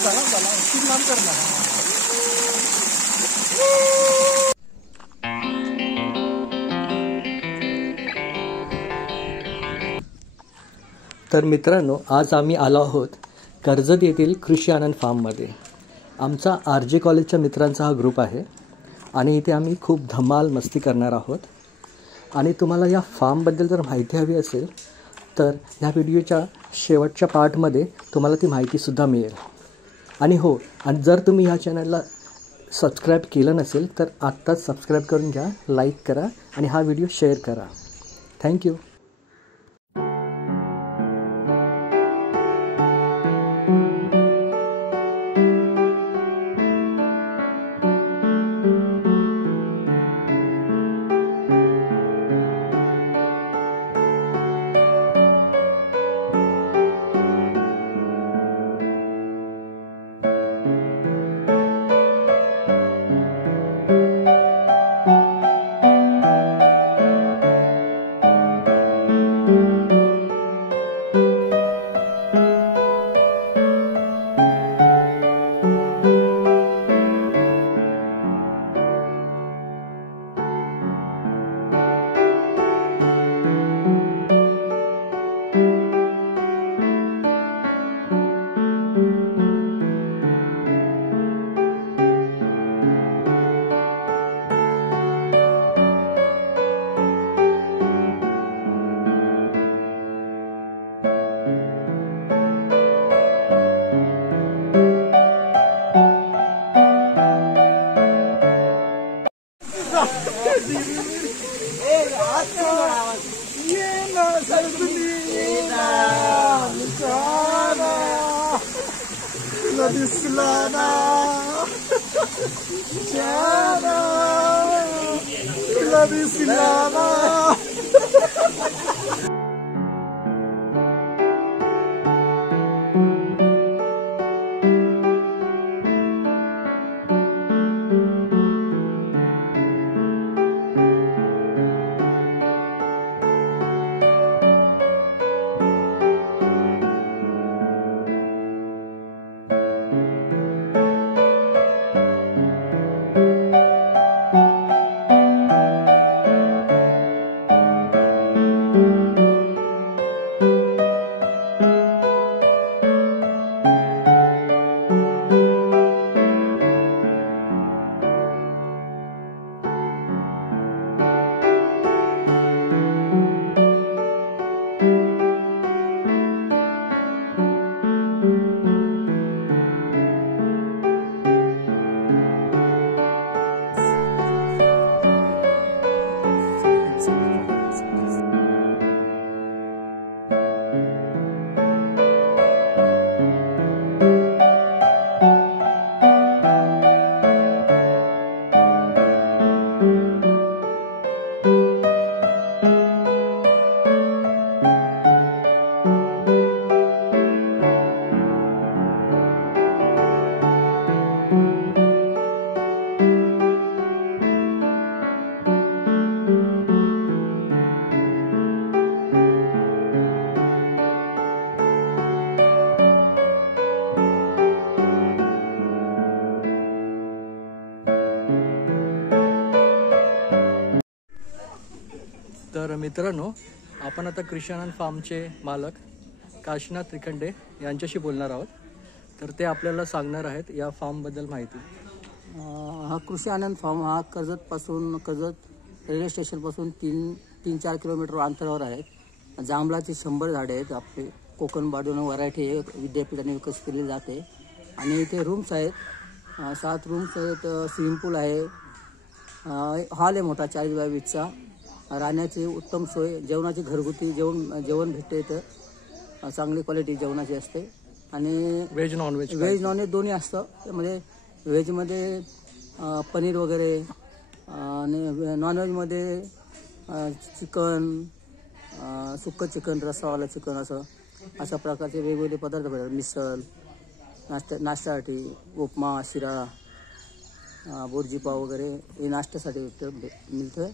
तर मित्रांनो, आज आम्ही आलो आहोत कर्जत येथील कृषी आनंद फार्ममध्ये. आमचा RJ कॉलेजच्या मित्रांचा हा ग्रुप आहे आणि इथे आम्ही खूप धमाल मस्ती करणार आहोत. आणि तुम्हाला या फार्मबद्दल जर माहिती हवी असेल तर ह्या व्हिडिओच्या शेवटच्या पार्टमध्ये तुम्हाला ती माहितीसुद्धा मिळेल. आणि हो, आणि जर तुम्ही ह्या चॅनलला सबस्क्राईब केलं नसेल तर आत्ताच सबस्क्राईब करून घ्या, लाईक करा आणि हा व्हिडिओ शेअर करा. थँक्यू. तर मित्रांनो, आपण आता कृषी आनंद फार्मचे मालक काशीनाथ त्रिखंडे यांच्याशी बोलणार आहोत. तर ते आपल्याला सांगणार आहेत या फार्मबद्दल माहिती. हा कृषी आनंद फार्म हा कर्जत रेल्वे स्टेशनपासून 3-4 किलोमीटर अंतरावर आहे. जांभळाची 100 झाडे आहेत. आपले कोकण बाडून व्हरायटी विद्यापीठाने विकसित केली जाते. आणि इथे रूम्स आहेत, 7 रूम्स आहेत. स्विमिंग पूल आहे, हॉल आहे मोठा 40x20चा. राहण्याची उत्तम सोय, जेवणाची घरगुती जेवण भेटते इथं. चांगली क्वालिटी जेवणाची असते. आणि व्हेज नॉनव्हेज दोन्ही असतं. त्यामध्ये व्हेजमध्ये पनीर वगैरे आणि नॉनव्हेजमध्ये चिकन, सुक्कं चिकन, रस्सावाला चिकन, अशा प्रकारचे वेगवेगळे पदार्थ भेटतात. मिसळ, नाश्त्यासाठी उपमा, शिरा, बुर्जीपाव वगैरे हे नाश्त्यासाठी मिळतं.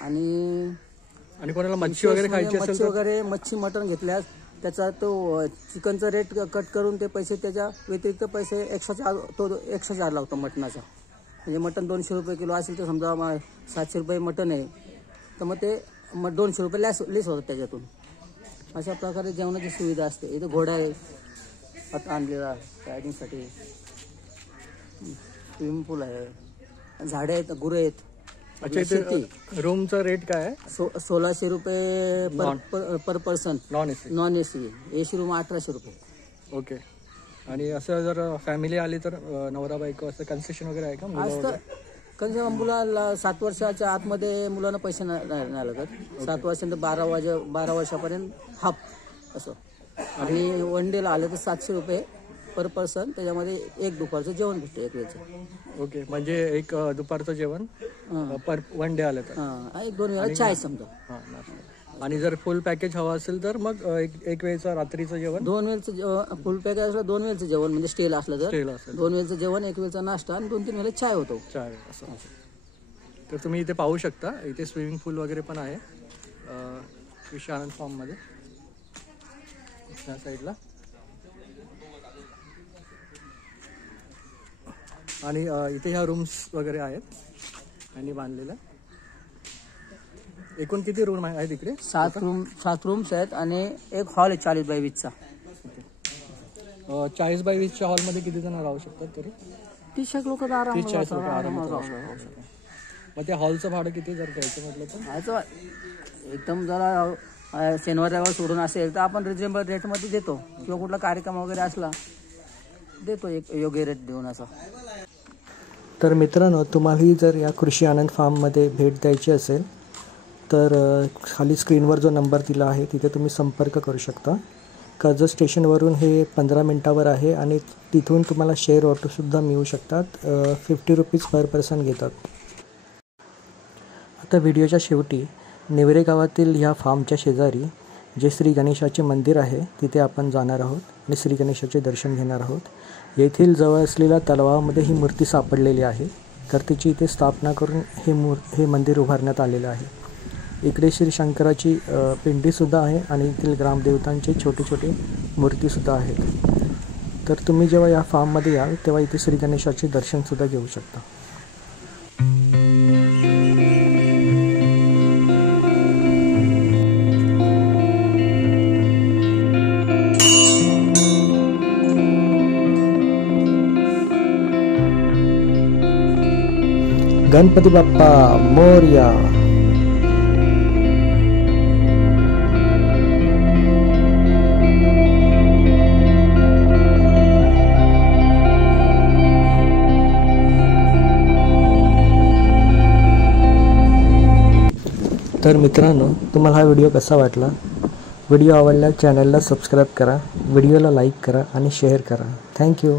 आणि कोणाला मच्छी वगैरे खायची असेल तर मच्छी मटण घेतल्यास त्याचा तो चिकनचा रेट कट करून ते पैसे त्याच्या व्यतिरिक्त पैसे एक्स्ट्रा चार्ज लावतो मटणाचा. म्हणजे मटण 200 रुपये किलो असेल तर समजा 700 रुपये मटण आहे तर मग ते 200 रुपये लेस होतात त्याच्यातून. अशा प्रकारे जेवणाची सुविधा असते. इथं घोडा आहे आता आणलेला रायडिंगसाठी, स्विमिंग पूल आहे, झाडे आहेत, गुरं आहेत. अच्छा, इथे रूमचा रेट काय आहे? 1600 रुपये per person non AC. AC room 1800 रुपये. ओके. आणि असं जर फॅमिली आली तर नवरा बायको असं कन्सेशन वगैरे आहे का? असतं कन्सेशन. मुलाला 7 वर्षाच्या आतमध्ये मुलांना पैसे नाही लागत. 7 वर्षांतर 12 वर्षापर्यंत हाफ असं. आणि वन डेला आलं तर 700 रुपये पर पर्सन. त्याच्यामध्ये एक दुपारचं जेवण भेटतं एक वेळचं. ओके, म्हणजे एक दुपारचं जेवण पर वन डे आलं तर. हां, 1-2 वेळा चाय समजा. हां, आणि जर फुल पॅकेज हवं असेल तर मग एक वेळचं रात्रीचं जेवण, 2 वेळचं जेवण. फुल पॅकेज असलं 2 वेळचं जेवण म्हणजे स्टेला असलं तर स्टेला असेल 2 वेळचं जेवण, 1 वेळचा नाश्ता आणि 2-3 वेळेला चाय होतो. चाय असं. तर तुम्ही इथे पाहू शकता, इथे स्विमिंग पूल वगैरे पण आहे कृषी आनंद फार्ममध्ये त्या साईडला. आणि इथे ह्या रूम्स वगैरे आहेत यांनी बांधलेल्या. एकूण किती रूम आहेत इकडे? 7 रूम्स आहेत आणि एक हॉल आहे 40 बाय 20चा. 40 बाय 20च्या हॉलमध्ये किती जण राहू शकतात तरी? 30 लोक आरामात 30-40 लोक आरामात राहू राहू शकतात. मग त्या हॉलचं भाडं किती जर घ्यायचं म्हटलं तर? ह्याचं एकदम जरा शनिवार रविवार सोडून असेल तर आपण रिजनेबल रेटमध्ये देतो, किंवा कुठला कार्यक्रम वगैरे असला देतो एक योग्य रेट देऊन असा. तर मित्रांनो, तुम्हालाही जर या कृषी आनंद फार्ममध्ये भेट द्यायची असेल तर खाली स्क्रीनवर जो नंबर दिला आहे तिथे तुम्ही संपर्क करू शकता. कर्जत स्टेशनवरून हे 15 मिनटावर आहे आणि तिथून तुम्हाला शेअर ऑटोसुद्धा मिळू शकतात. 50 रुपीज पर पर्सन घेतात. आता व्हिडिओच्या शेवटी नेवरे गावातील ह्या फार्मच्या शेजारी जे श्री गणेशाचे मंदिर आहे तिथे आपण जाणार आहोत आणि श्री गणेशाचे दर्शन घेणार आहोत. येथील जवळ असलेल्या तलावामध्ये ही मूर्ती सापडलेली आहे, तर तिची इथे स्थापना करून हे मंदिर उभारण्यात आलेलं आहे. इकडे श्री शंकराची पिंडीसुद्धा आहे आणि येथील ग्रामदेवतांचे छोटे छोटे मूर्तीसुद्धा आहेत. तर तुम्ही जेव्हा या फार्ममध्ये याल तेव्हा इथे श्री गणेशाचे दर्शनसुद्धा घेऊ शकता. गणपती बाप्पा मोरया. तर मित्रांनो, तुम्हाला हा व्हिडिओ कसा वाटला? व्हिडिओ आवडल्यास चॅनलला सबस्क्राईब करा, व्हिडिओला लाईक करा आणि शेअर करा. थँक्यू.